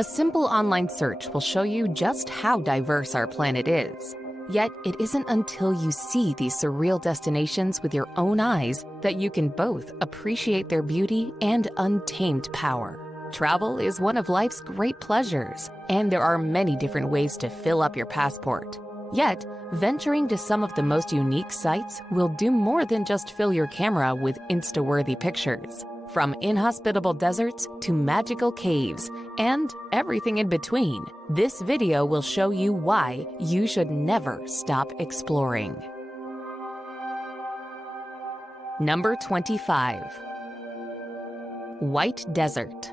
A simple online search will show you just how diverse our planet is. Yet, it isn't until you see these surreal destinations with your own eyes that you can both appreciate their beauty and untamed power. Travel is one of life's great pleasures, and there are many different ways to fill up your passport. Yet, venturing to some of the most unique sites will do more than just fill your camera with Insta-worthy pictures. From inhospitable deserts to magical caves and everything in between, this video will show you why you should never stop exploring. Number 25. White Desert.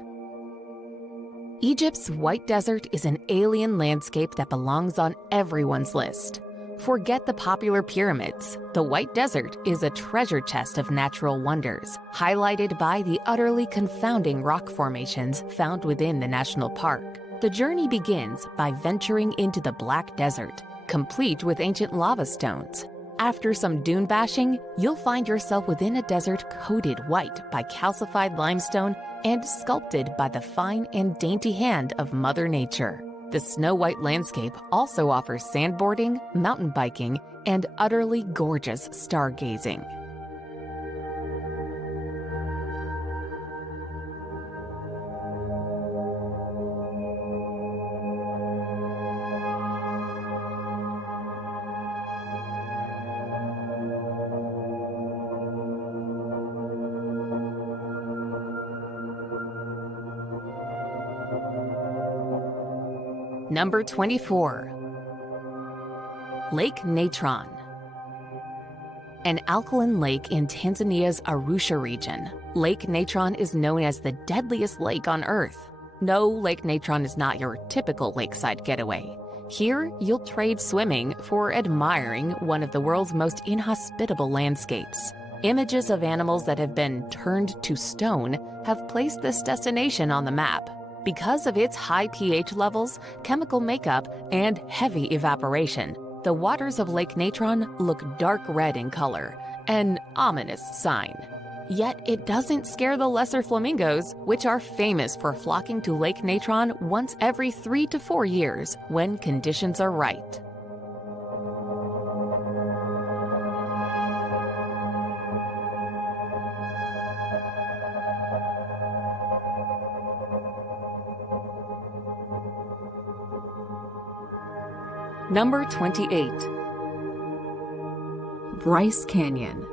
Egypt's White Desert is an alien landscape that belongs on everyone's list. Forget the popular pyramids. The White Desert is a treasure chest of natural wonders, highlighted by the utterly confounding rock formations found within the national park. The journey begins by venturing into the Black Desert, complete with ancient lava stones. After some dune bashing, you'll find yourself within a desert coated white by calcified limestone and sculpted by the fine and dainty hand of Mother Nature. The snow-white landscape also offers sandboarding, mountain biking, and utterly gorgeous stargazing. Number 24. Lake Natron. An alkaline lake in Tanzania's Arusha region, Lake Natron is known as the deadliest lake on Earth. No, Lake Natron is not your typical lakeside getaway. Here, you'll trade swimming for admiring one of the world's most inhospitable landscapes. Images of animals that have been turned to stone have placed this destination on the map. Because of its high pH levels, chemical makeup, and heavy evaporation, the waters of Lake Natron look dark red in color, an ominous sign. Yet it doesn't scare the lesser flamingos, which are famous for flocking to Lake Natron once every 3 to 4 years when conditions are right. Number 28. Bryce Canyon.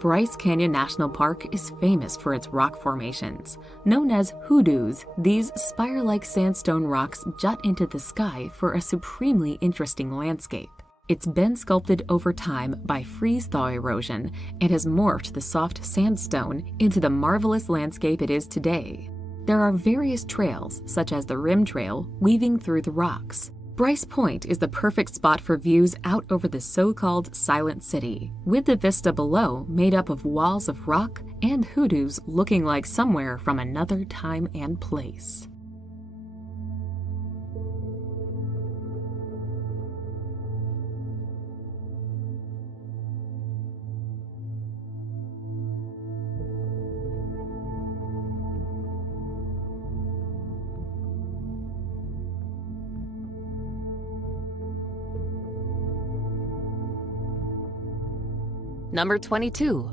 Bryce Canyon National Park is famous for its rock formations. Known as hoodoos, these spire-like sandstone rocks jut into the sky for a supremely interesting landscape. It's been sculpted over time by freeze-thaw erosion and has morphed the soft sandstone into the marvelous landscape it is today. There are various trails, such as the Rim Trail, weaving through the rocks. Bryce Point is the perfect spot for views out over the so-called Silent City, with the vista below made up of walls of rock and hoodoos looking like somewhere from another time and place. Number 22.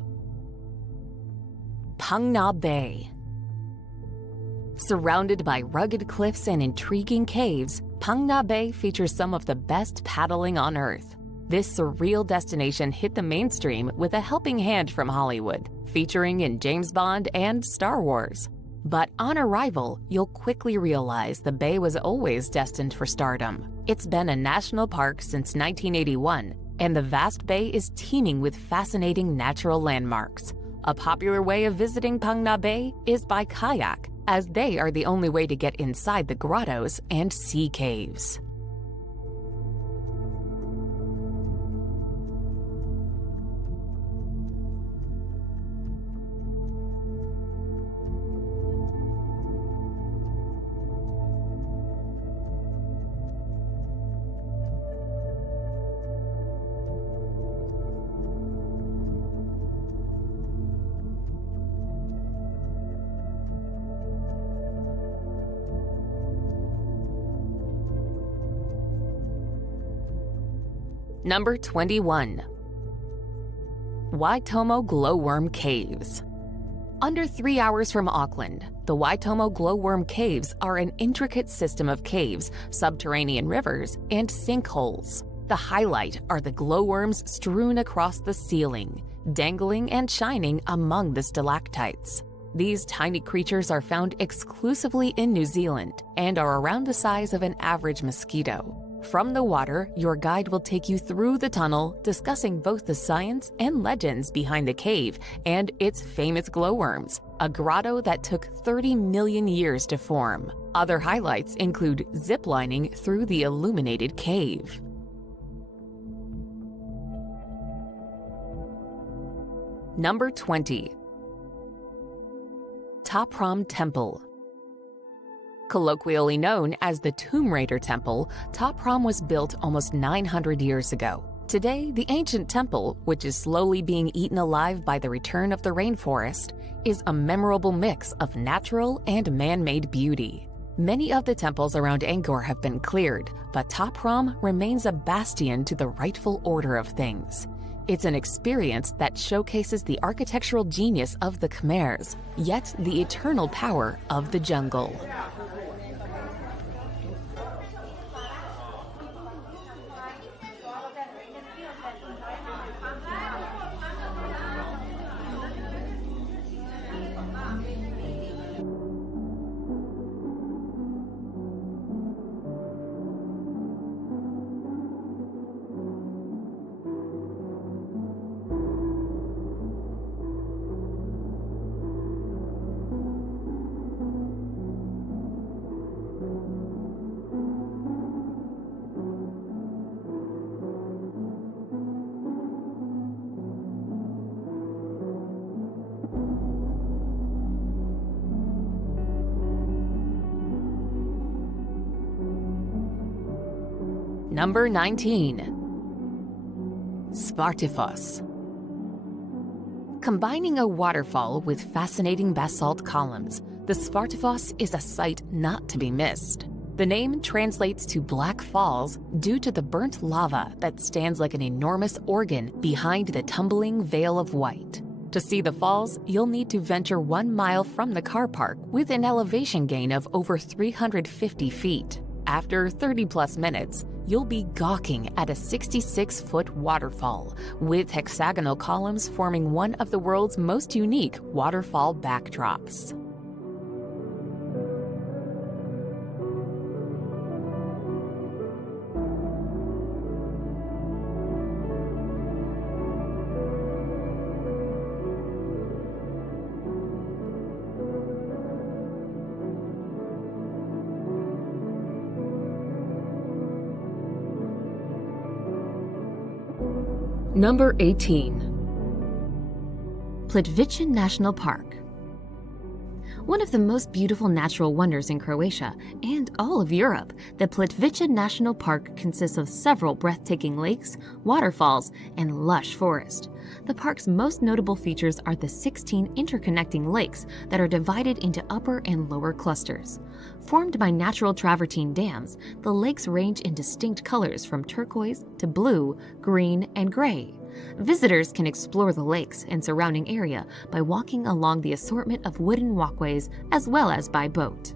Pangna Bay. Surrounded by rugged cliffs and intriguing caves, Pangna Bay features some of the best paddling on Earth. This surreal destination hit the mainstream with a helping hand from Hollywood, featuring in James Bond and Star Wars. But on arrival, you'll quickly realize the bay was always destined for stardom. It's been a national park since 1981, and the vast bay is teeming with fascinating natural landmarks. A popular way of visiting Pangna Bay is by kayak, as they are the only way to get inside the grottos and sea caves. Number 21. Waitomo Glowworm Caves. Under 3 hours from Auckland, the Waitomo Glowworm Caves are an intricate system of caves, subterranean rivers, and sinkholes. The highlight are the glowworms strewn across the ceiling, dangling and shining among the stalactites. These tiny creatures are found exclusively in New Zealand and are around the size of an average mosquito. From the water, your guide will take you through the tunnel, discussing both the science and legends behind the cave and its famous glowworms, a grotto that took 30 million years to form. Other highlights include ziplining through the illuminated cave. Number 20. Ta Prohm Temple. Colloquially known as the Tomb Raider Temple, Ta Prohm was built almost 900 years ago. Today, the ancient temple, which is slowly being eaten alive by the return of the rainforest, is a memorable mix of natural and man-made beauty. Many of the temples around Angkor have been cleared, but Ta Prohm remains a bastion to the rightful order of things. It's an experience that showcases the architectural genius of the Khmers, yet the eternal power of the jungle. Number 19. Spartifus. Combining a waterfall with fascinating basalt columns, the Spartifus is a sight not to be missed. The name translates to Black Falls due to the burnt lava that stands like an enormous organ behind the tumbling veil of white. To see the falls, you'll need to venture 1 mile from the car park with an elevation gain of over 350 feet. After 30-plus minutes, you'll be gawking at a 66-foot waterfall with hexagonal columns forming one of the world's most unique waterfall backdrops. Number 18. Plitvice National Park. One of the most beautiful natural wonders in Croatia and all of Europe, the Plitvice National Park consists of several breathtaking lakes, waterfalls, and lush forest. The park's most notable features are the 16 interconnecting lakes that are divided into upper and lower clusters. Formed by natural travertine dams, the lakes range in distinct colors from turquoise to blue, green, and gray. Visitors can explore the lakes and surrounding area by walking along the assortment of wooden walkways as well as by boat.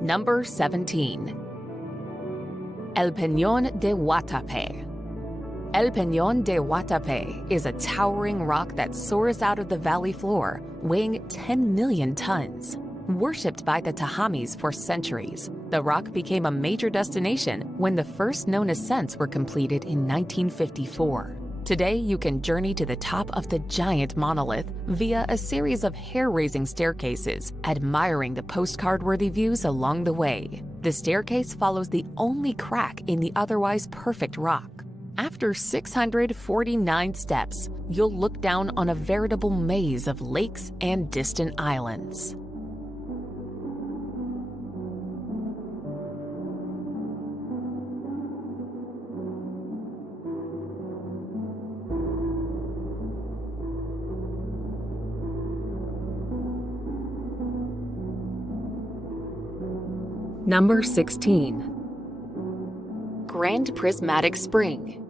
Number 17. El Penon de Guatape. El Penon de Guatape is a towering rock that soars out of the valley floor, weighing 10 million tons. Worshipped by the Tahamis for centuries, The rock became a major destination when the first known ascents were completed in 1954. Today, you can journey to the top of the giant monolith via a series of hair-raising staircases, admiring the postcard-worthy views along the way. The staircase follows the only crack in the otherwise perfect rock. After 649 steps, you'll look down on a veritable maze of lakes and distant islands. Number 16. Grand Prismatic Spring.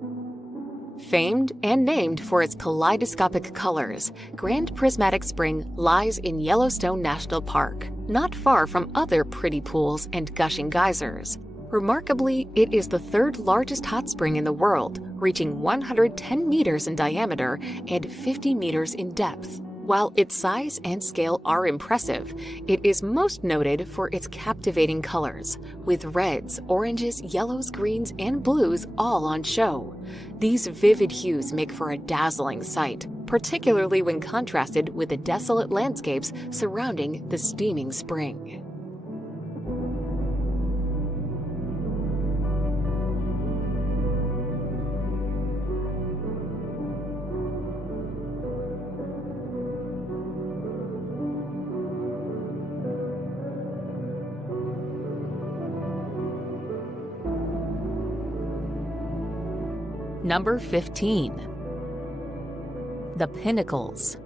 Famed and named for its kaleidoscopic colors, Grand Prismatic Spring lies in Yellowstone National Park, not far from other pretty pools and gushing geysers. Remarkably, it is the third largest hot spring in the world, reaching 110 meters in diameter and 50 meters in depth. While its size and scale are impressive, it is most noted for its captivating colors, with reds, oranges, yellows, greens, and blues all on show. These vivid hues make for a dazzling sight, particularly when contrasted with the desolate landscapes surrounding the steaming spring. Number 15. The Pinnacles.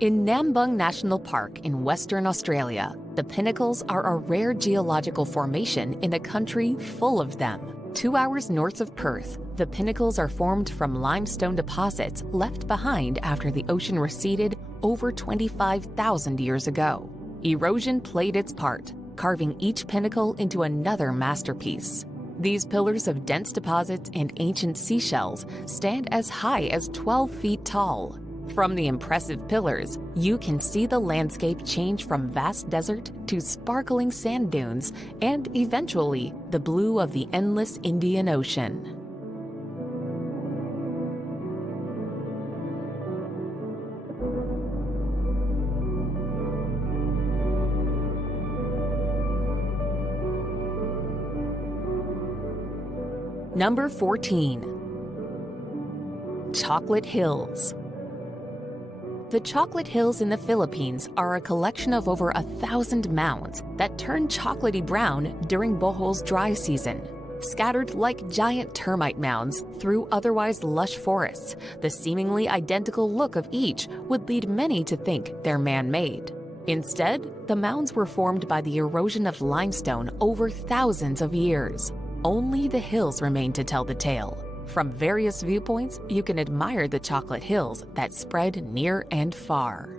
In Nambung National Park in Western Australia, the Pinnacles are a rare geological formation in a country full of them. 2 hours north of Perth, the Pinnacles are formed from limestone deposits left behind after the ocean receded over 25,000 years ago. Erosion played its part, carving each pinnacle into another masterpiece. These pillars of dense deposits and ancient seashells stand as high as 12 feet tall. From the impressive pillars, you can see the landscape change from vast desert to sparkling sand dunes and, eventually, the blue of the endless Indian Ocean. Number 14. Chocolate Hills. The Chocolate Hills in the Philippines are a collection of over 1,000 mounds that turn chocolatey brown during Bohol's dry season. Scattered like giant termite mounds through otherwise lush forests, the seemingly identical look of each would lead many to think they're man-made. Instead, the mounds were formed by the erosion of limestone over thousands of years. Only the hills remain to tell the tale. From various viewpoints, you can admire the chocolate hills that spread near and far.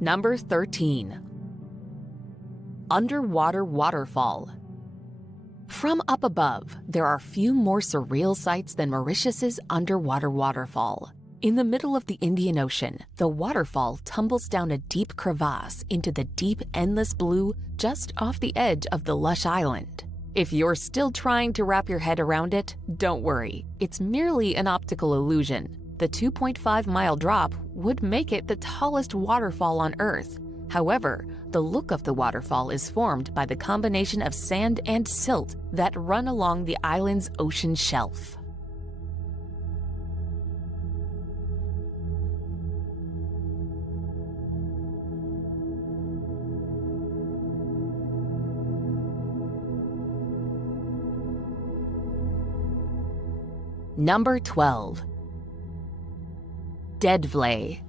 Number 13. Underwater Waterfall. From up above, there are few more surreal sights than Mauritius's underwater waterfall. In the middle of the Indian Ocean, the waterfall tumbles down a deep crevasse into the deep, endless blue just off the edge of the lush island. If you're still trying to wrap your head around it, don't worry. It's merely an optical illusion. The 2.5-mile drop would make it the tallest waterfall on Earth. However, the look of the waterfall is formed by the combination of sand and silt that run along the island's ocean shelf. Number 12. Deadvlay.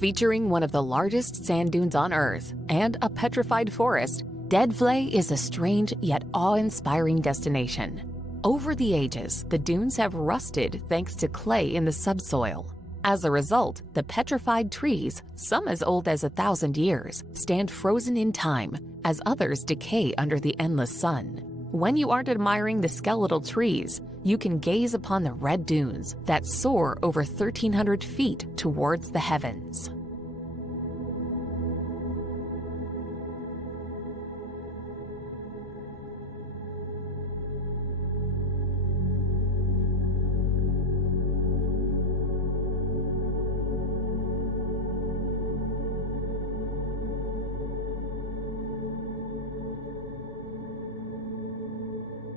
Featuring one of the largest sand dunes on Earth and a petrified forest, Dead Vley is a strange yet awe-inspiring destination. Over the ages, the dunes have rusted thanks to clay in the subsoil. As a result, the petrified trees, some as old as 1,000 years, stand frozen in time, as others decay under the endless sun. When you aren't admiring the skeletal trees, you can gaze upon the red dunes that soar over 1,300 feet towards the heavens.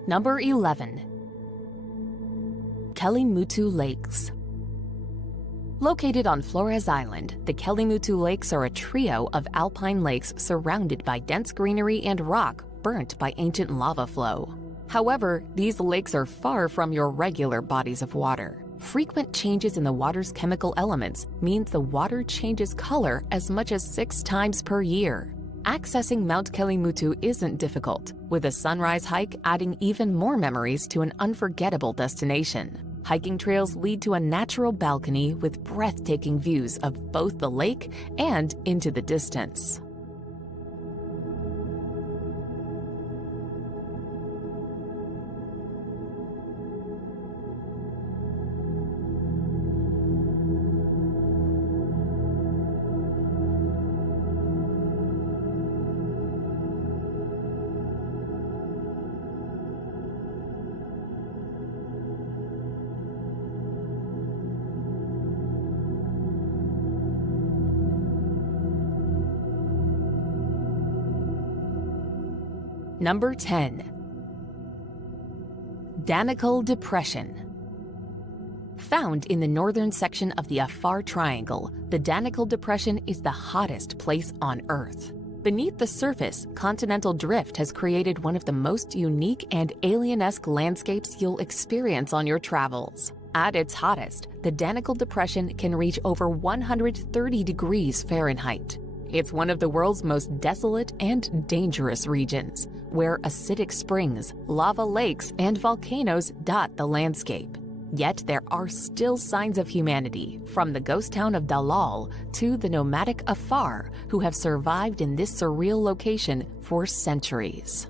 Number 11. Kelimutu Lakes. Located on Flores Island, the Kelimutu Lakes are a trio of alpine lakes surrounded by dense greenery and rock burnt by ancient lava flow. However, these lakes are far from your regular bodies of water. Frequent changes in the water's chemical elements means the water changes color as much as 6 times per year. Accessing Mount Kelimutu isn't difficult, with a sunrise hike adding even more memories to an unforgettable destination. Hiking trails lead to a natural balcony with breathtaking views of both the lake and into the distance. Number 10. Danical Depression. Found in the northern section of the Afar Triangle, the Danical Depression is the hottest place on Earth. Beneath the surface, continental drift has created one of the most unique and alien-esque landscapes you'll experience on your travels. At its hottest, the Danical Depression can reach over 130 degrees Fahrenheit. It's one of the world's most desolate and dangerous regions, where acidic springs, lava lakes, and volcanoes dot the landscape. Yet there are still signs of humanity, from the ghost town of Dalal to the nomadic Afar, who have survived in this surreal location for centuries.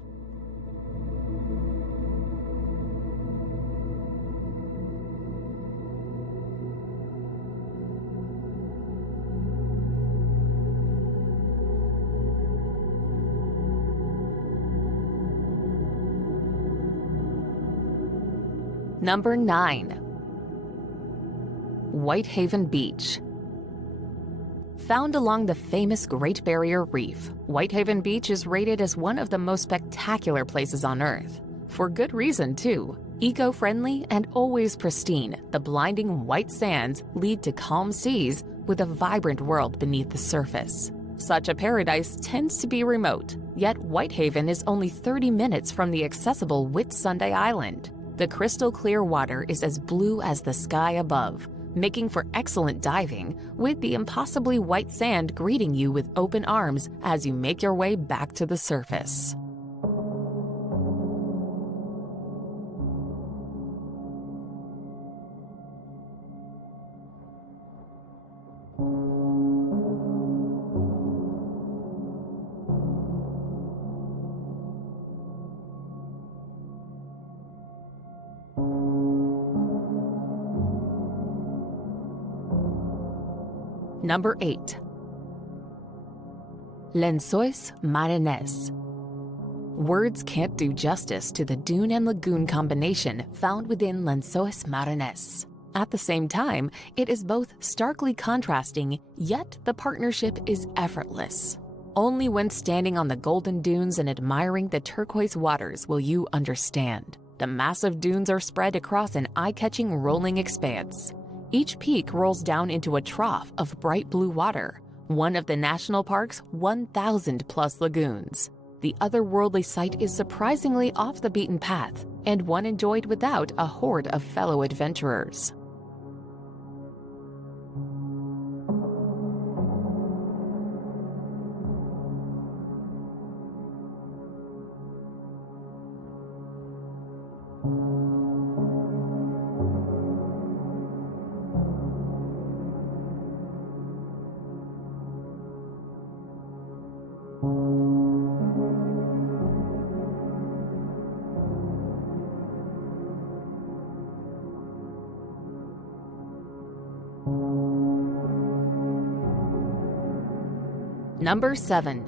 Number 9. Whitehaven Beach. Found along the famous Great Barrier Reef, Whitehaven Beach is rated as one of the most spectacular places on Earth. For good reason, too. Eco-friendly and always pristine, the blinding white sands lead to calm seas with a vibrant world beneath the surface. Such a paradise tends to be remote, yet Whitehaven is only 30 minutes from the accessible Whitsunday Island. The crystal-clear water is as blue as the sky above, making for excellent diving, with the impossibly white sand greeting you with open arms as you make your way back to the surface. Number 8. Lensos Marines. Words can't do justice to the dune and lagoon combination found within Lensos Marines. At the same time, it is both starkly contrasting, yet the partnership is effortless. Only when standing on the golden dunes and admiring the turquoise waters will you understand. The massive dunes are spread across an eye-catching rolling expanse. Each peak rolls down into a trough of bright blue water, one of the national park's 1,000-plus lagoons. The otherworldly sight is surprisingly off the beaten path, and one enjoyed without a horde of fellow adventurers. Number 7.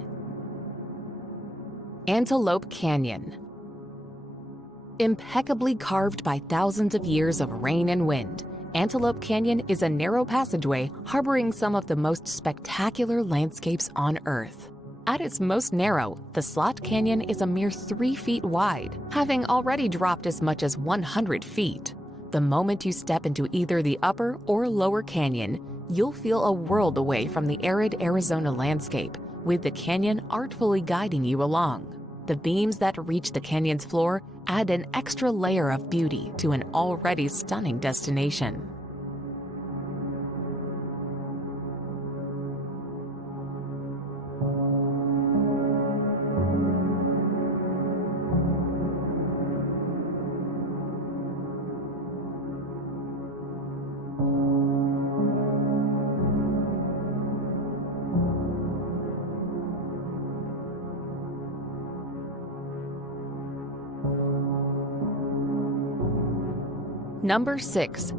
Antelope Canyon. Impeccably carved by thousands of years of rain and wind, Antelope Canyon is a narrow passageway harboring some of the most spectacular landscapes on Earth. At its most narrow, the Slot Canyon is a mere 3 feet wide, having already dropped as much as 100 feet. The moment you step into either the upper or lower canyon, you'll feel a world away from the arid Arizona landscape, with the canyon artfully guiding you along. The beams that reach the canyon's floor add an extra layer of beauty to an already stunning destination. Number 6.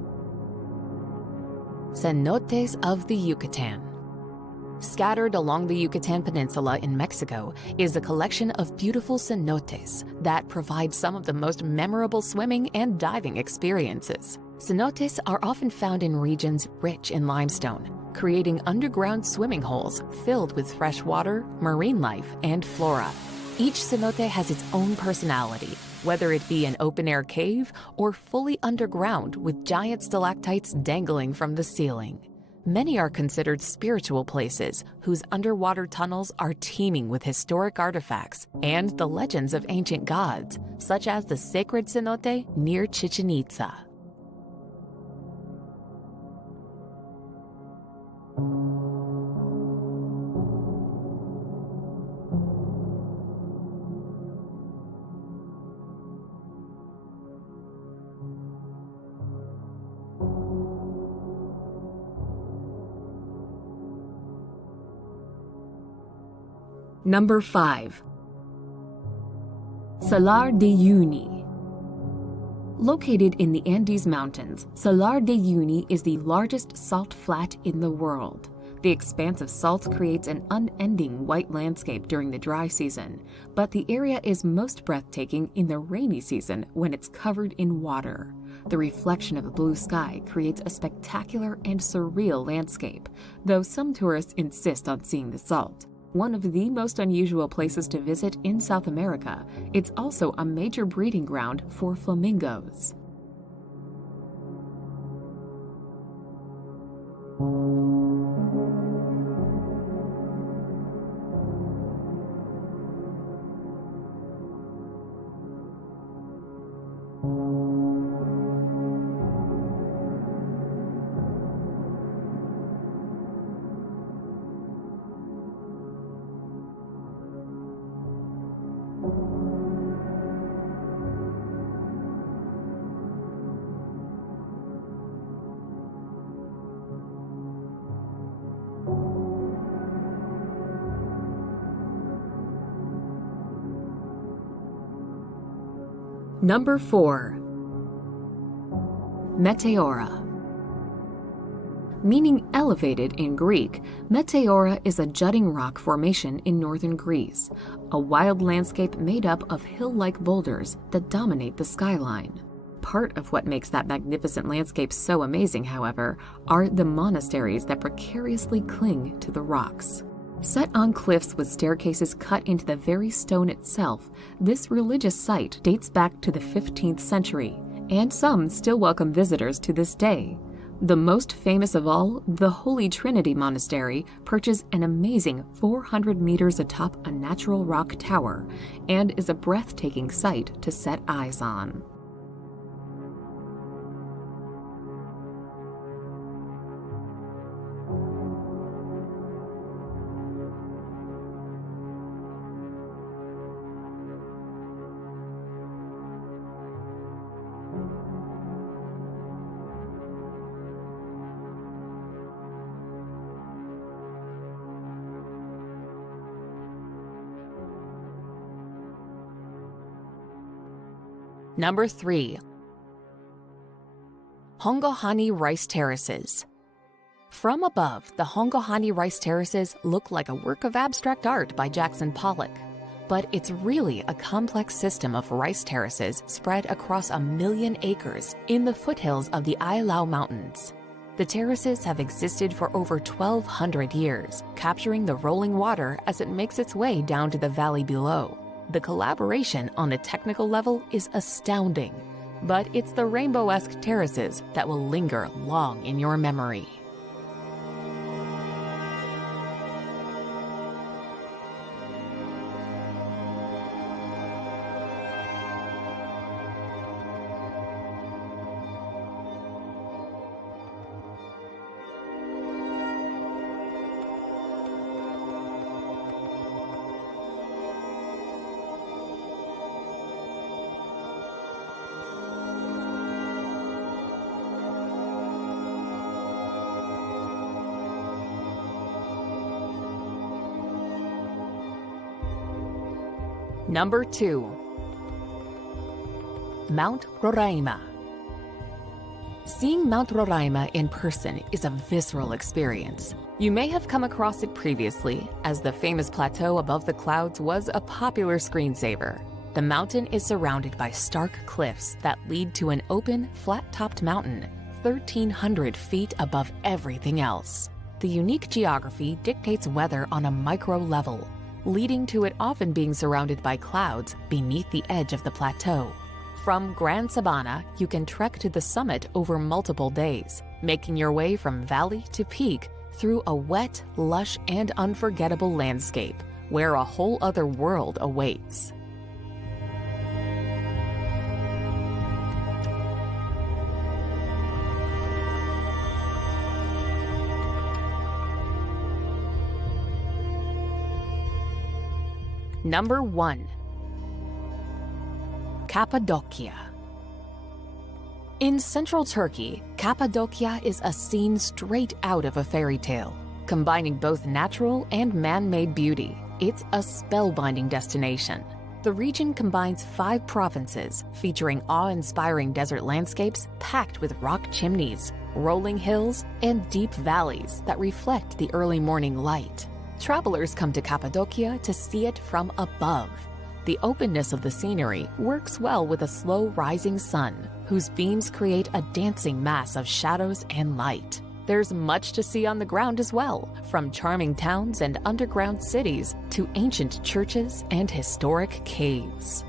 Cenotes of the Yucatan. Scattered along the Yucatan Peninsula in Mexico is a collection of beautiful cenotes that provide some of the most memorable swimming and diving experiences. Cenotes are often found in regions rich in limestone, creating underground swimming holes filled with fresh water, marine life, and flora. Each cenote has its own personality, whether it be an open-air cave or fully underground with giant stalactites dangling from the ceiling. Many are considered spiritual places whose underwater tunnels are teeming with historic artifacts and the legends of ancient gods, such as the sacred cenote near Chichen Itza. Number 5. Salar de Uni. Located in the Andes Mountains, Salar de Uni is the largest salt flat in the world. The expanse of salt creates an unending white landscape during the dry season, but the area is most breathtaking in the rainy season when it's covered in water. The reflection of the blue sky creates a spectacular and surreal landscape, though some tourists insist on seeing the salt. One of the most unusual places to visit in South America, it's also a major breeding ground for flamingos. Number 4. Meteora. Meaning elevated in Greek, Meteora is a jutting rock formation in northern Greece, a wild landscape made up of hill-like boulders that dominate the skyline. Part of what makes that magnificent landscape so amazing, however, are the monasteries that precariously cling to the rocks. Set on cliffs with staircases cut into the very stone itself, this religious site dates back to the 15th century, and some still welcome visitors to this day. The most famous of all, the Holy Trinity Monastery, perches an amazing 400 meters atop a natural rock tower and is a breathtaking sight to set eyes on. Number 3. Hongohani Rice Terraces. From above, the Hongohani Rice Terraces look like a work of abstract art by Jackson Pollock. But it's really a complex system of rice terraces spread across 1 million acres in the foothills of the Ailau Mountains. The terraces have existed for over 1,200 years, capturing the rolling water as it makes its way down to the valley below. The collaboration on a technical level is astounding, but it's the rainbow-esque terraces that will linger long in your memory. Number 2. Mount Roraima. Seeing Mount Roraima in person is a visceral experience. You may have come across it previously, as the famous plateau above the clouds was a popular screensaver. The mountain is surrounded by stark cliffs that lead to an open, flat-topped mountain, 1,300 feet above everything else. The unique geography dictates weather on a micro level, leading to it often being surrounded by clouds beneath the edge of the plateau. From Grand Sabana, you can trek to the summit over multiple days, making your way from valley to peak through a wet, lush, and unforgettable landscape where a whole other world awaits. Number 1. Cappadocia. In central Turkey, Cappadocia is a scene straight out of a fairy tale. Combining both natural and man-made beauty, it's a spellbinding destination. The region combines 5 provinces, featuring awe-inspiring desert landscapes packed with rock chimneys, rolling hills, and deep valleys that reflect the early morning light. Travelers come to Cappadocia to see it from above. The openness of the scenery works well with a slow rising sun, whose beams create a dancing mass of shadows and light. There's much to see on the ground as well, from charming towns and underground cities to ancient churches and historic caves.